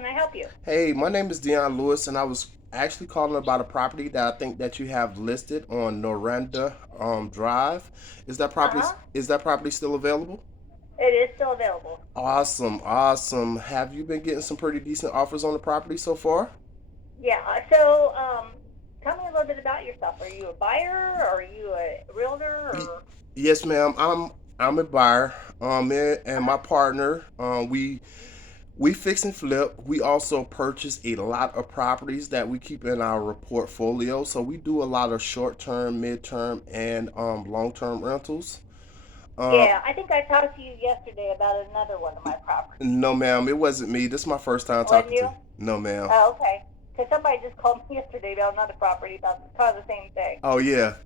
can I help you? Hey, my name is Dion Lewis, and I was actually calling about a property that I think that you have listed on Noranda Drive. Is that property Uh-huh. is that property still available? It is still available. Awesome, awesome. Have you been getting some pretty decent offers on the property so far? Yeah. So, tell me a little bit about yourself. Are you a buyer? Or are you a realtor? Y- Or yes, ma'am. I'm a buyer. Me and uh-huh. my partner, we fix and flip. We also purchase a lot of properties that we keep in our portfolio. So we do a lot of short term, mid term, and long term rentals. Um, Yeah, I think I talked to you yesterday about another one of my properties. no, ma'am, it wasn't me. This is my first time Wasn't talking to you? you. No, ma'am. Oh, okay. Because somebody just called me yesterday about another property about kind of the same thing. Oh yeah,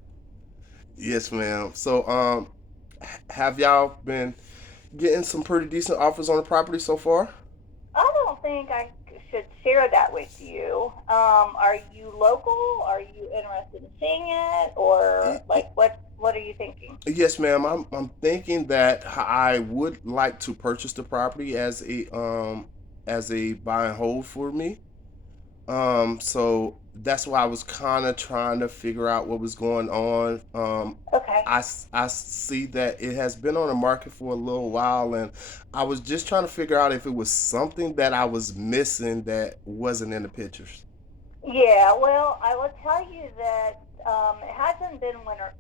yes, ma'am. So have y'all been getting some pretty decent offers on the property so far? I don't think I should share that with you. Are you local? Are you interested in seeing it, or Y- y- like what are you thinking? Yes, ma'am. I'm thinking that I would like to purchase the property as a buy and hold for me. So that's why I was kind of trying to figure out what was going on. Okay. I see that it has been on the market for a little while, and I was just trying to figure out if it was something that I was missing that wasn't in the pictures. Yeah. Well, I will tell you that it hasn't been winter.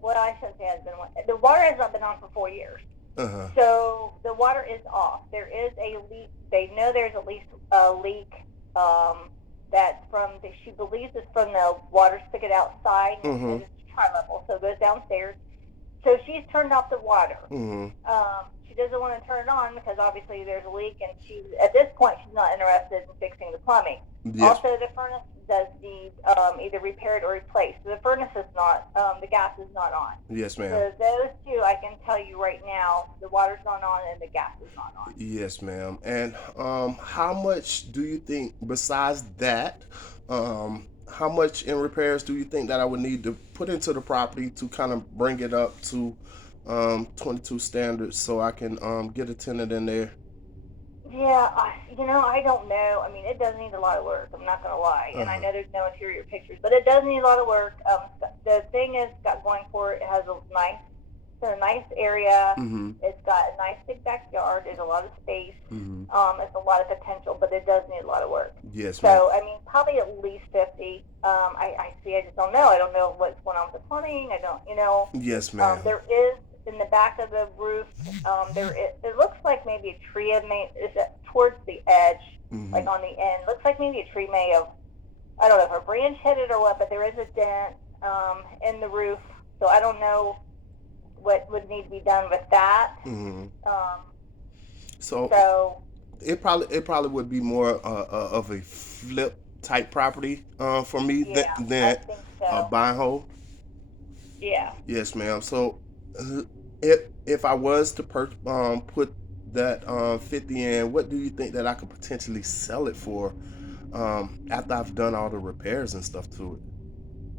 What I should say has been the water has not been on for 4 years. Uh huh. So the water is off. There is a leak. They know there's at least a leak. Um, that's from she believes it's from the water spigot outside, and Mm-hmm. it's tri level, so it goes downstairs. So she's turned off the water. Mm-hmm. She doesn't want to turn it on because obviously there's a leak, and she's at this point she's not interested in fixing the plumbing. Yes. Also, the furnace does need either repaired or replaced. So the furnace is not, the gas is not on. Yes, ma'am. So those two, I can tell you right now, the water's not on and the gas is not on. Yes, ma'am. And how much do you think besides that? How much in repairs do you think that I would need to put into the property to kind of bring it up to 22 standards so I can get a tenant in there? Yeah, I don't know. I mean, it does need a lot of work. I'm not gonna lie, and I Uh-huh. know there's no interior pictures, but it does need a lot of work. The thing is got going for it. It has it's a nice area. Mm-hmm. It's got a nice big backyard. There's a lot of space. Mm-hmm. It's a lot of potential, but it does need a lot of work. Yes, ma'am. So, I mean, probably at least 50. I see. I just don't know. I don't know what's going on with the plumbing. I don't. Yes, ma'am. There is in the back of the roof. It looks like maybe a tree is towards the edge, Mm-hmm. like on the end. Looks like maybe a tree may have. I don't know if a branch hit it or what, but there is a dent in the roof. So I don't know what would need to be done with that. Mm-hmm. Um, So so it probably would be more of a flip type property for me yeah, I than think a so. buy and hold. Yeah. Yes, ma'am. So, if I was to put that 50 in, what do you think that I could potentially sell it for after I've done all the repairs and stuff to it?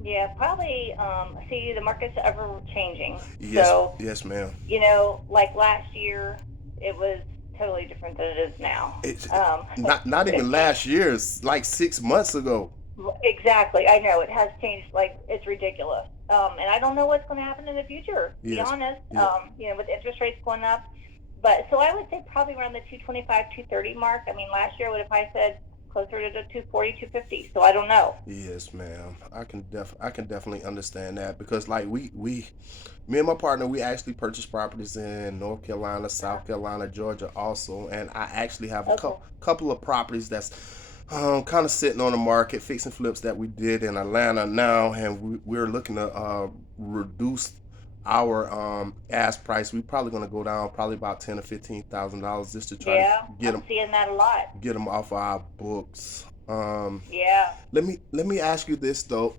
Yeah, probably. See, the market's ever changing. Yes, So, yes, ma'am. like last year, it was totally different than it is now. It's Um, not even last year. It's like 6 months ago. exactly. I know it has changed. Like it's ridiculous. And I don't know what's going to happen in the future. To be Yes, honest, yeah, with interest rates going up. But so I would say probably around the 225, 230 mark. I mean, last year, what if I said closer to the 240, 250? So I don't know. yes, ma'am. I can definitely understand that because like me and my partner, we actually purchased properties in North Carolina, Uh, South Carolina, Georgia also, and I actually have a okay. couple of properties that's kind of sitting on the market, fixing flips that we did in Atlanta now, and we're looking to reduce our ask price. We're probably going to go down probably about $10,000 or $15,000 just to try to Yeah, I'm seeing that a lot. get them off our books. Yeah. Let me ask you this though.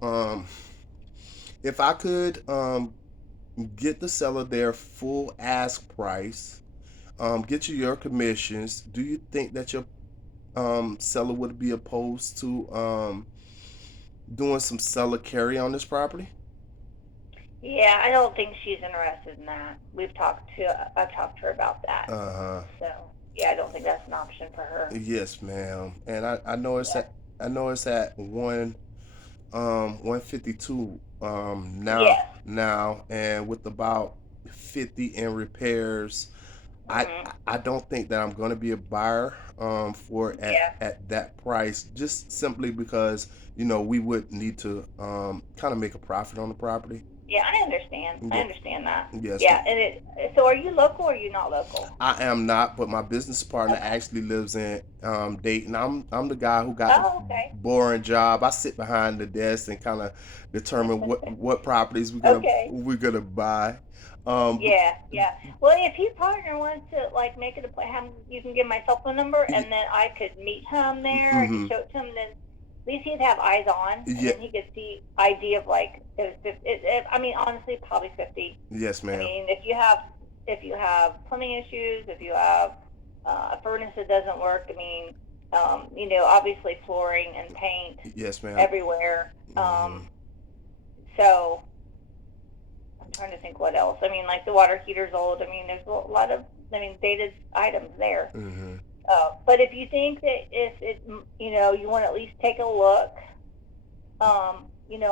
If I could get the seller their full ask price, get you your commissions, do you think that your seller would be opposed to doing some seller carry on this property? Yeah, I don't think she's interested in that. I've talked to her about that. Uh huh. So, yeah, I don't think that's an option for her. Yes, ma'am. And I know it's Yeah. at one 152 Yes. now, and with about 50 in repairs. I Mhm. I don't think that I'm going to be a buyer for it Yeah. at that price, just simply because we would need to kind of make a profit on the property. Yeah, I understand. I Yeah, understand that. yes, Yeah, and so are you local or are you not local? I am not, but my business partner Okay. actually lives in Dayton. I'm the guy who got the Oh, okay. boring job. I sit behind the desk and kind of determine what properties Okay. we're gonna buy. Um, Yeah, yeah. Well, if your partner wants to like make it a plan, you can give my cell phone number, and then I could meet him there. I could mm-hmm. show it to him. Then at least he'd have eyes on, and Yeah, then he could see idea of like I mean, honestly, probably 50. yes, I ma'am. mean, if you have plumbing issues, if you have a furnace that doesn't work, I mean, obviously flooring and paint Yes, ma'am. everywhere. Mm-hmm. So I'm trying to think what else. I mean, like the water heater's old. I mean, there's a lot of, dated items there. Mm-hmm. But if you think that if it, you want to at least take a look,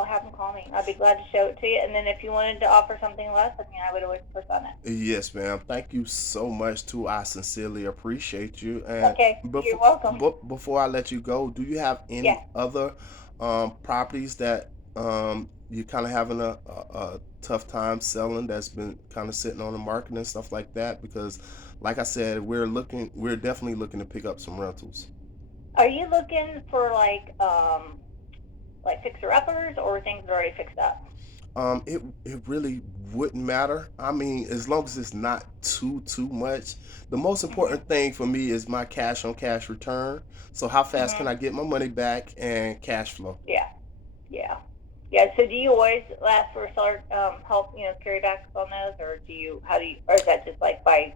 have them call me. I'd be glad to show it to you. And then if you wanted to offer something less, I mean, I would always push on it. Yes, ma'am. Thank you so much too. I sincerely appreciate you. And Okay, you're welcome. before I let you go, do you have Yeah. any other properties that you kind of having a tough time selling that's been kind of sitting on the market and stuff like that? Because, like I said, we're definitely looking to pick up some rentals. Are you looking for like fixer uppers or things that are already fixed up? It really wouldn't matter. I mean, as long as it's not too much. The most Mhm. important thing for me is my cash on cash return. So how fast can Mhm. I get my money back and cash flow? Yeah. Yeah. Yeah. So do you always ask for seller help, carry backs on those, or or is that just like by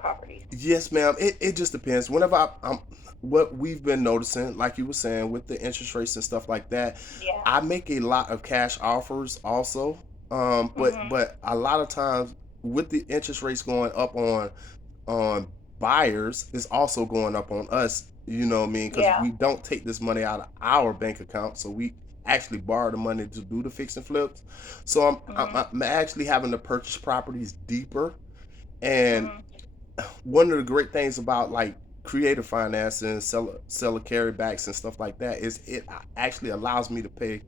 properties? Yes, ma'am. It just depends. Whenever I'm what we've been noticing, like you were saying, with the interest rates and stuff like that, Yeah. I make a lot of cash offers also. Mhm. But a lot of times with the interest rates going up on buyers, it's also going up on us. You know what I mean? Because Yeah. we don't take this money out of our bank account, so we actually borrow the money to do the fix and flips. So Mhm. I'm actually having to purchase properties deeper. And Mhm. one of the great things about like creative financing, seller carrybacks and stuff like that is it actually allows me to pay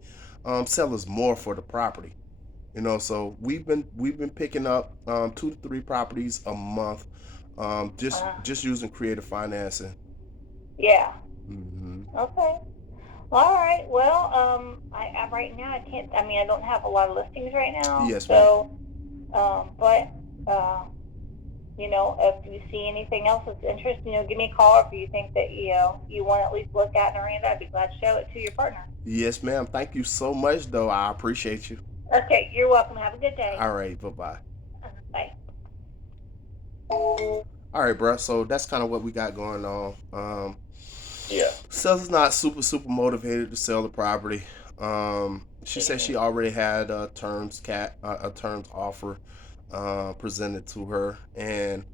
sellers more for the property. So we've been picking up 2 to 3 properties a month, Uh, just using creative financing. yeah. Hmm. Okay. Well, all right. Well, I right now I can't. I mean, I don't have a lot of listings right now. Yes, ma'am. So, but uh, if you see anything else that's interesting, give me a call. If you think that you want to at least look at Miranda, I'd be glad to show it to your partner. Yes, ma'am. Thank you so much, though. I appreciate you. Okay, you're welcome. Have a good day. All right, bye bye. Bye. All right, bro. So that's kind of what we got going on. Yeah. Seller's not super motivated to sell the property. She said she Mhm. already had a terms offer presented to her, and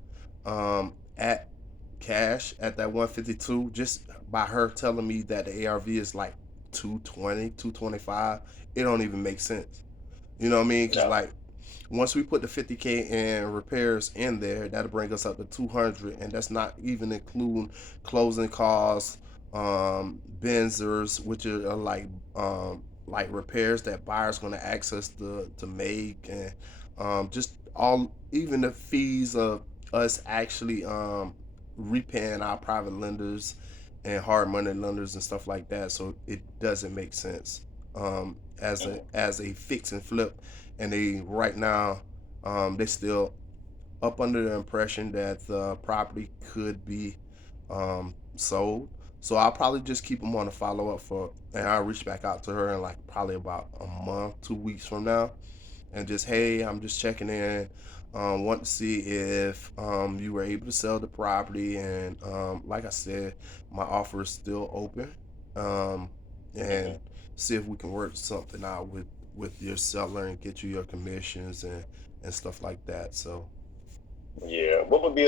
at cash at that 152, just by her telling me that the ARV is like 220, 225, it don't even make sense. You know what I mean? Because No. like once we put the 50K in repairs in there, that'll bring us up to 200, and that's not even including closing costs, benzers, which are like repairs that buyers going to access to make, and just all even the fees of us actually repaying our private lenders and hard money lenders and stuff like that. So it doesn't make sense Mhm. as a fix and flip, and they right now they still up under the impression that the property could be sold. So I'll probably just keep them on a follow up and I'll reach back out to her in like probably about a month, 2 weeks from now, and just hey, I'm just checking in. Want to see if you were able to sell the property, and like I said, my offer is still open, um, and Mhm. see if we can work something out with your seller and get you your commissions and stuff like that. So Yeah. What would be